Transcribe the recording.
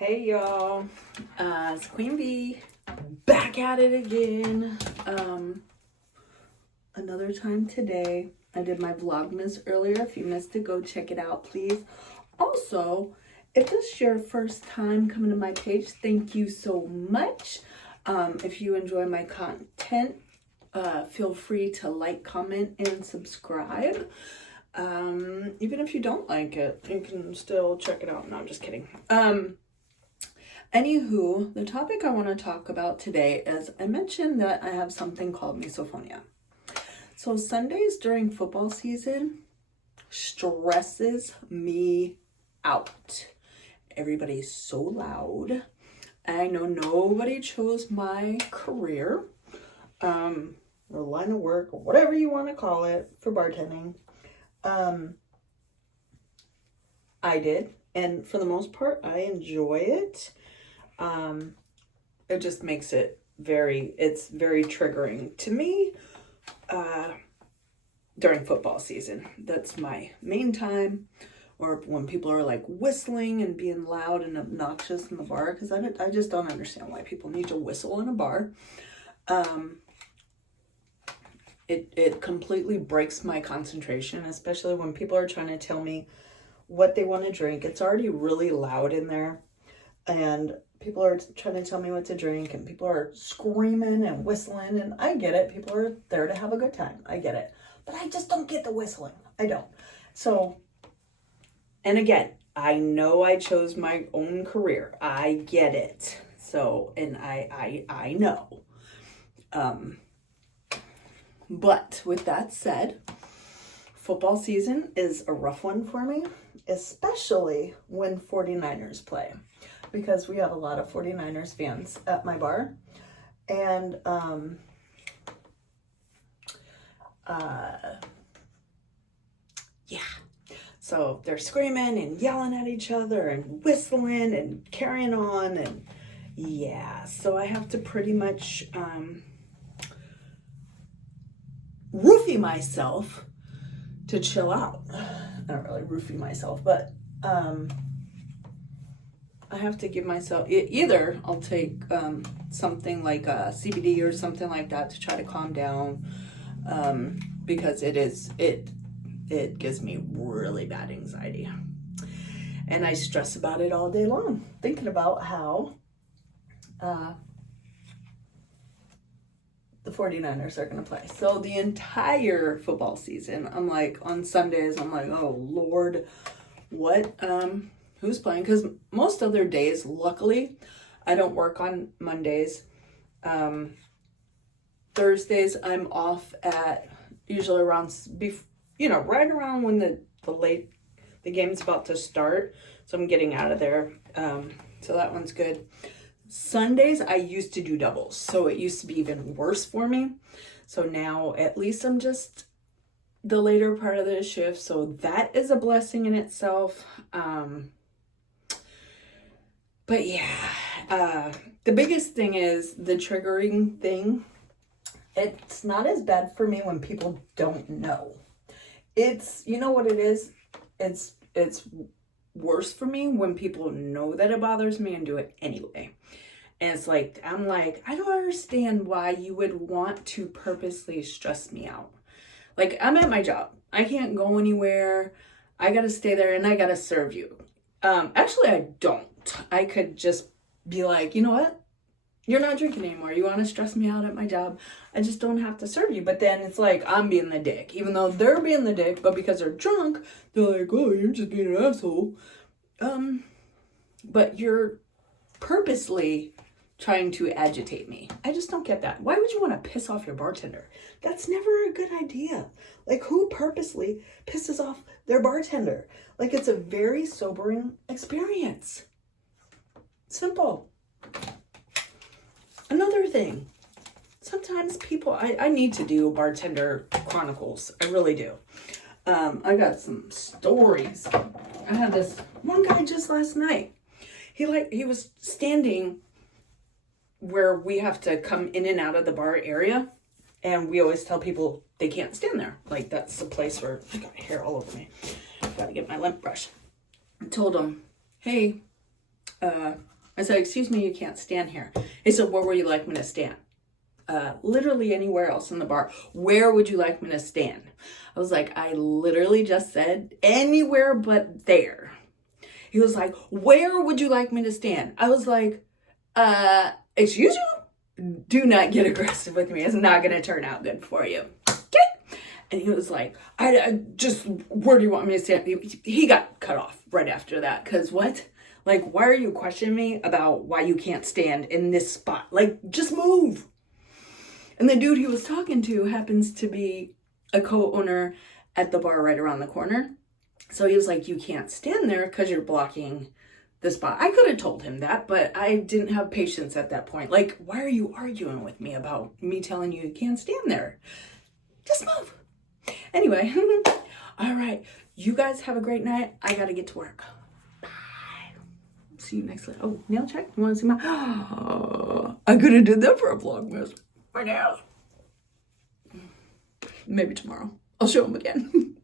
Hey y'all, it's Queen Bee, back at it again. Another time today. I did my Vlogmas earlier. If you missed it, go check it out, please. Also, if this is your first time coming to my page, thank you so much. If you enjoy my content, feel free to like, comment, and subscribe. Even if you don't like it, you can still check it out. No, I'm just kidding. Anywho, the topic I want to talk about today is I mentioned that I have something called misophonia. So Sundays during football season stresses me out. Everybody's so loud. I know nobody chose my career, or line of work, or whatever you want to call it, for bartending. I did, and for the most part, I enjoy it. It just makes it it's very triggering to me, during football season. That's my main time, or when people are like whistling and being loud and obnoxious in the bar, because I just don't understand why people need to whistle in a bar. It completely breaks my concentration, especially when people are trying to tell me what they want to drink. It's already really loud in there, and people are trying to tell me what to drink, and people are screaming and whistling, and I get it. People are there to have a good time. I get it. But I just don't get the whistling. I don't. So, and again, I know I chose my own career. I get it. So, and I know. But with that said, football season is a rough one for me, especially when 49ers play, because we have a lot of 49ers fans at my bar. And yeah, so they're screaming and yelling at each other and whistling and carrying on, and yeah, so I have to pretty much roofie myself to chill out. Not really roofie myself, but I have to give myself, either I'll take something like a CBD or something like that to try to calm down, because it gives me really bad anxiety, and I stress about it all day long, thinking about how the 49ers are going to play. So the entire football season, I'm like, on Sundays, I'm like, oh Lord, what, who's playing? Because most other days, luckily, I don't work on Mondays. Thursdays, I'm off at usually around, right around when the game's about to start. So I'm getting out of there. So that one's good. Sundays, I used to do doubles, so it used to be even worse for me. So now at least I'm just the later part of the shift, so that is a blessing in itself. But yeah, the biggest thing is the triggering thing. It's not as bad for me when people don't know. It's, you know what it is? It's worse for me when people know that it bothers me and do it anyway. And it's like, I'm like, I don't understand why you would want to purposely stress me out. Like, I'm at my job. I can't go anywhere. I gotta stay there and I gotta serve you. Actually, I don't. I could just be like, you know what? You're not drinking anymore. You want to stress me out at my job. I just don't have to serve you. But then it's like, I'm being the dick. Even though they're being the dick, but because they're drunk, they're like, oh, you're just being an asshole. But you're purposely trying to agitate me. I just don't get that. Why would you want to piss off your bartender? That's never a good idea. Like, who purposely pisses off their bartender? Like, it's a very sobering experience. Simple. Another thing, sometimes people, I need to do bartender chronicles. I really do. I got some stories. I had this one guy just last night. He was standing where we have to come in and out of the bar area, and we always tell people they can't stand there. Like, that's the place where I got hair all over me. Gotta get my lint brush. I told him, hey, I said, excuse me, you can't stand here. He said, where would you like me to stand? Literally anywhere else in the bar. Where would you like me to stand? I was like, I literally just said anywhere but there. He was like, where would you like me to stand? I was like, excuse you? Do not get aggressive with me. It's not going to turn out good for you. Okay? And he was like, I just, where do you want me to stand? He got cut off right after that. Because what? Like, why are you questioning me about why you can't stand in this spot? Like, just move. And the dude he was talking to happens to be a co-owner at the bar right around the corner. So he was like, you can't stand there because you're blocking the spot. I could have told him that, but I didn't have patience at that point. Like, why are you arguing with me about me telling you can't stand there? Just move. Anyway, all right. You guys have a great night. I got to get to work. Bye. See you next week. Oh, nail check? You want to see my... I could have did that for a Vlogmas. My nails. Maybe tomorrow. I'll show them again.